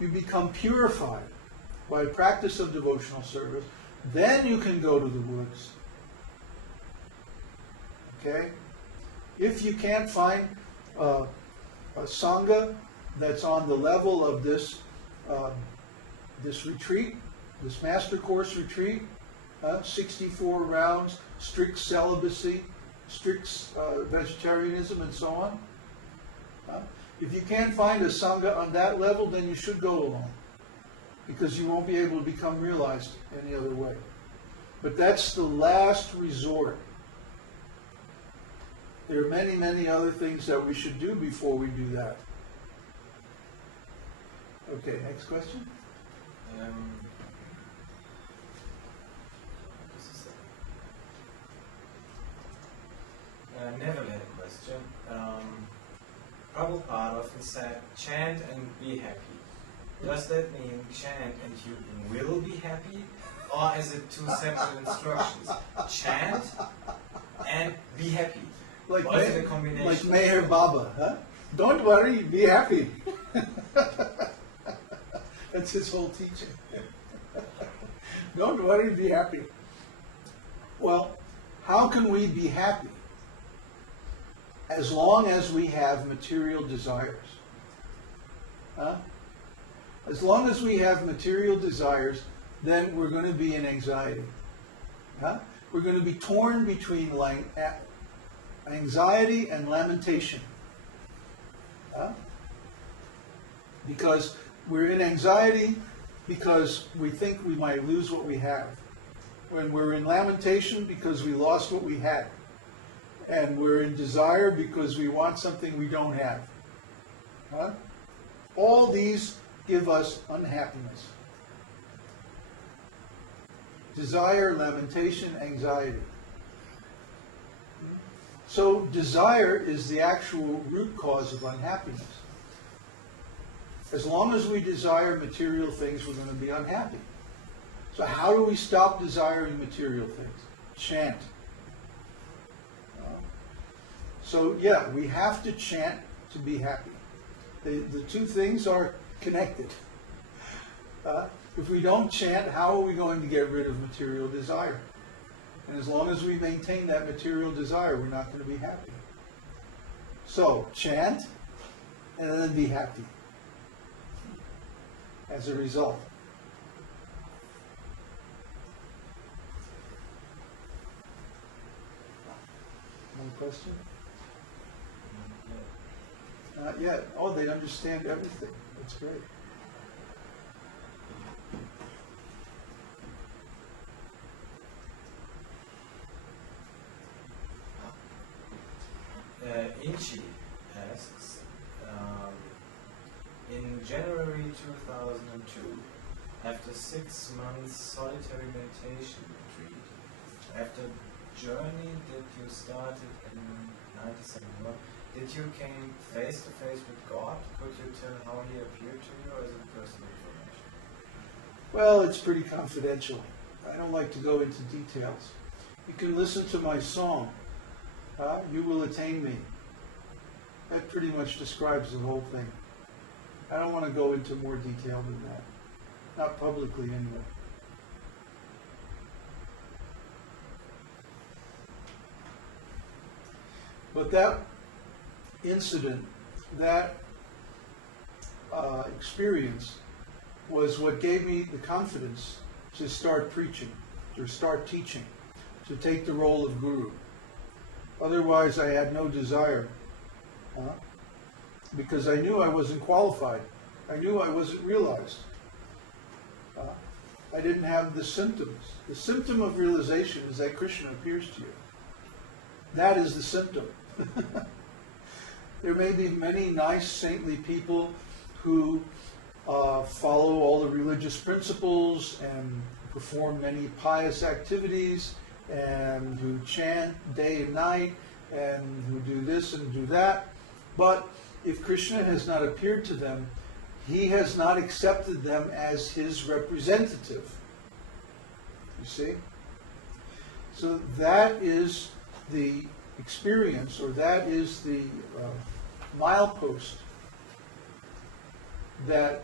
you become purified by practice of devotional service, then you can go to the woods. Okay? If you can't find a Sangha that's on the level of this retreat, this Master Course retreat, 64 rounds, strict celibacy, strict vegetarianism, and so on. If you can't find a Sangha on that level, then you should go alone, because you won't be able to become realized any other way. But that's the last resort. There are many, many other things that we should do before we do that. Okay, next question. Neville had a question. Prabhupada often said, chant and be happy. Does that mean chant and you will be happy? Or is it two separate instructions? Chant and be happy. Like, or is it a combination? Like Mayor Baba, huh? Don't worry, be happy. That's his whole teaching. Don't worry, be happy. Well, how can we be happy? As long as we have material desires. Huh? As long as we have material desires, then we're going to be in anxiety. Huh? We're going to be torn between anxiety and lamentation. Huh? Because we're in anxiety because we think we might lose what we have. When we're in lamentation because we lost what we had. And we're in desire because we want something we don't have. Huh? All these give us unhappiness. Desire, lamentation, anxiety. So desire is the actual root cause of unhappiness. As long as we desire material things, we're going to be unhappy. So how do we stop desiring material things? Chant. So yeah, we have to chant to be happy. The two things are connected. If we don't chant, how are we going to get rid of material desire? And as long as we maintain that material desire, we're not going to be happy. So chant and then be happy as a result. One question? Not yet. Oh, they understand everything. That's great. Inchi asks, in January 2002, after 6 months solitary meditation retreat, after journey that you started in 1971, did you came face to face with God? Could you tell how he appeared to you, or is it personal information? Well, it's pretty confidential. I don't like to go into details. You can listen to my song, You Will Attain Me. That pretty much describes the whole thing. I don't want to go into more detail than that. Not publicly, anyway. But that incident, that experience, was what gave me the confidence to start preaching, to start teaching, to take the role of guru. Otherwise, I had no desire, because I knew I wasn't qualified. I knew I wasn't realized. I didn't have the symptoms. The symptom of realization is that Kṛṣṇa appears to you. That is the symptom. There may be many nice, saintly people who follow all the religious principles and perform many pious activities and who chant day and night and who do this and do that. But if Kṛṣṇa has not appeared to them, he has not accepted them as his representative. You see? So that is the experience, or that is the milepost that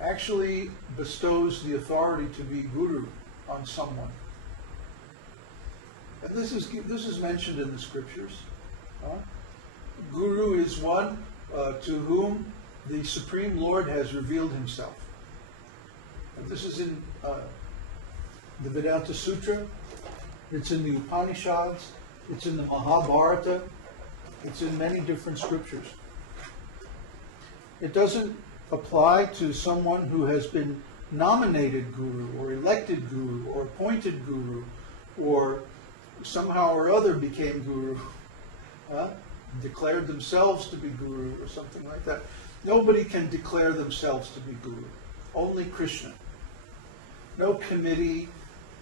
actually bestows the authority to be guru on someone. And this is mentioned in the scriptures. Guru is one to whom the Supreme Lord has revealed himself. And this is in the Vedanta Sutra, it's in the Upanishads, it's in the Mahabharata, it's in many different scriptures. It doesn't apply to someone who has been nominated guru or elected guru or appointed guru or somehow or other became guru, declared themselves to be guru or something like that. Nobody can declare themselves to be guru. Only Kṛṣṇa. No committee,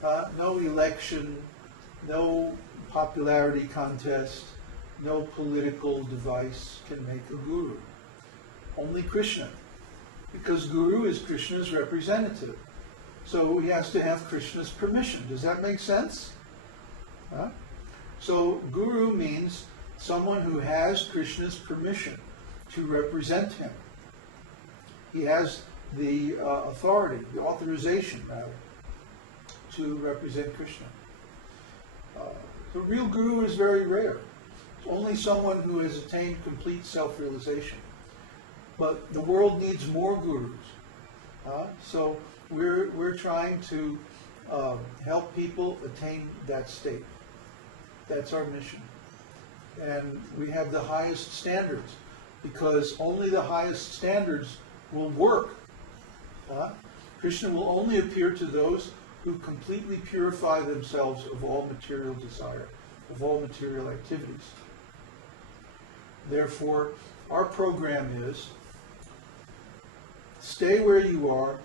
no election, no popularity contest, no political device can make a guru. Only Kṛṣṇa. Because guru is Krishna's representative. So he has to have Krishna's permission. Does that make sense? So guru means someone who has Krishna's permission to represent him. He has the authority, the authorization rather, to represent Krishna. The real guru is very rare. It's only someone who has attained complete self-realization. But the world needs more gurus. So we're trying to help people attain that state. That's our mission. And we have the highest standards, because only the highest standards will work. Krishna will only appear to those who completely purify themselves of all material desire, of all material activities. Therefore, our program is stay where you are,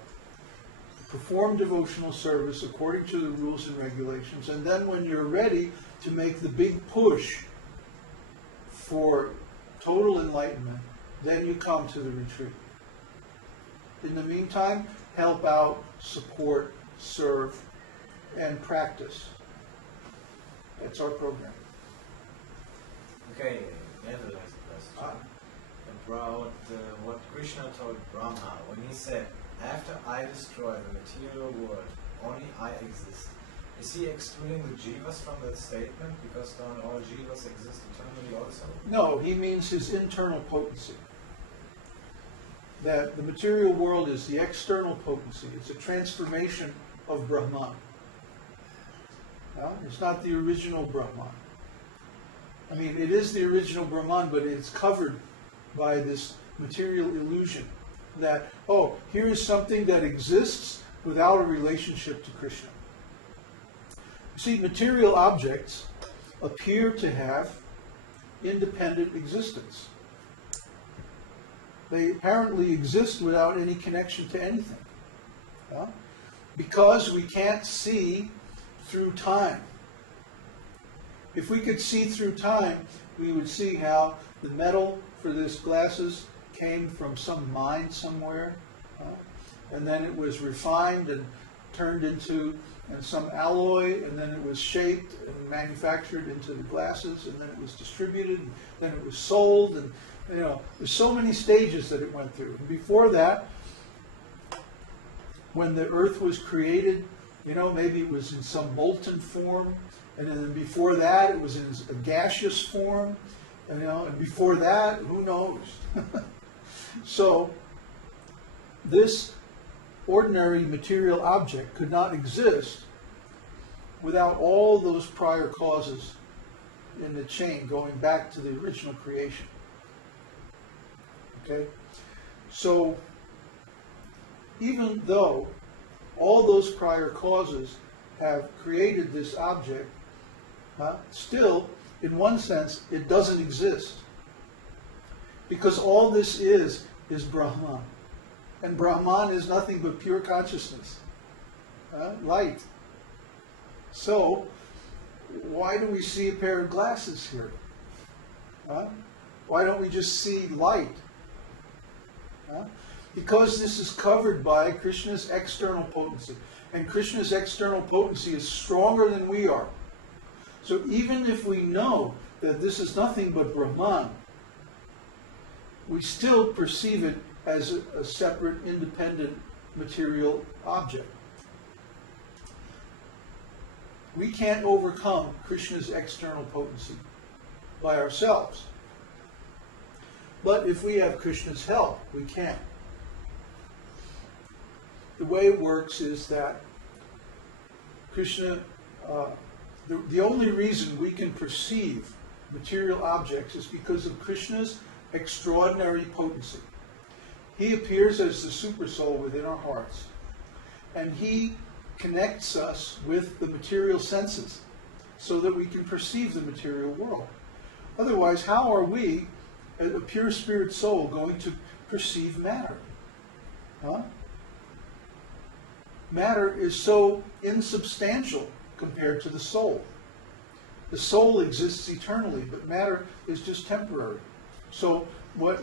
perform devotional service according to the rules and regulations, and then when you're ready to make the big push for total enlightenment, then you come to the retreat. In the meantime, help out, support, serve, and practice. That's our program. Okay, nevertheless, question about what Kṛṣṇa told Brahmā when he said, "After I destroy the material world, only I exist." Is he excluding the jivas from that statement, because don't all jivas exist eternally also? No, he means his internal potency. That the material world is the external potency. It's a transformation of Brahmā. It's not the original Brahman. I mean, it is the original Brahman, but it's covered by this material illusion that, oh, here is something that exists without a relationship to Krishna. You see, material objects appear to have independent existence. They apparently exist without any connection to anything. Because we can't see through time. If we could see through time, we would see how the metal for this glasses came from some mine somewhere, and then it was refined and turned into some alloy, and then it was shaped and manufactured into the glasses, and then it was distributed, and then it was sold, and there's so many stages that it went through. And before that, when the earth was created, maybe it was in some molten form, and then before that it was in a gaseous form, and before that, who knows? So this ordinary material object could not exist without all those prior causes in the chain going back to the original creation. Okay? So even though all those prior causes have created this object, still, in one sense, it doesn't exist. Because all this is Brahman. And Brahman is nothing but pure consciousness, light. So, why do we see a pair of glasses here? Why don't we just see light? Because this is covered by Krishna's external potency. And Krishna's external potency is stronger than we are. So even if we know that this is nothing but Brahman, we still perceive it as a separate, independent material object. We can't overcome Krishna's external potency by ourselves. But if we have Krishna's help, we can. The way it works is that Krishna, the only reason we can perceive material objects is because of Krishna's extraordinary potency. He appears as the Supersoul within our hearts, and he connects us with the material senses so that we can perceive the material world. Otherwise, how are we, a pure spirit soul, going to perceive matter? Huh? Matter is so insubstantial compared to the soul. The soul exists eternally, but matter is just temporary. So what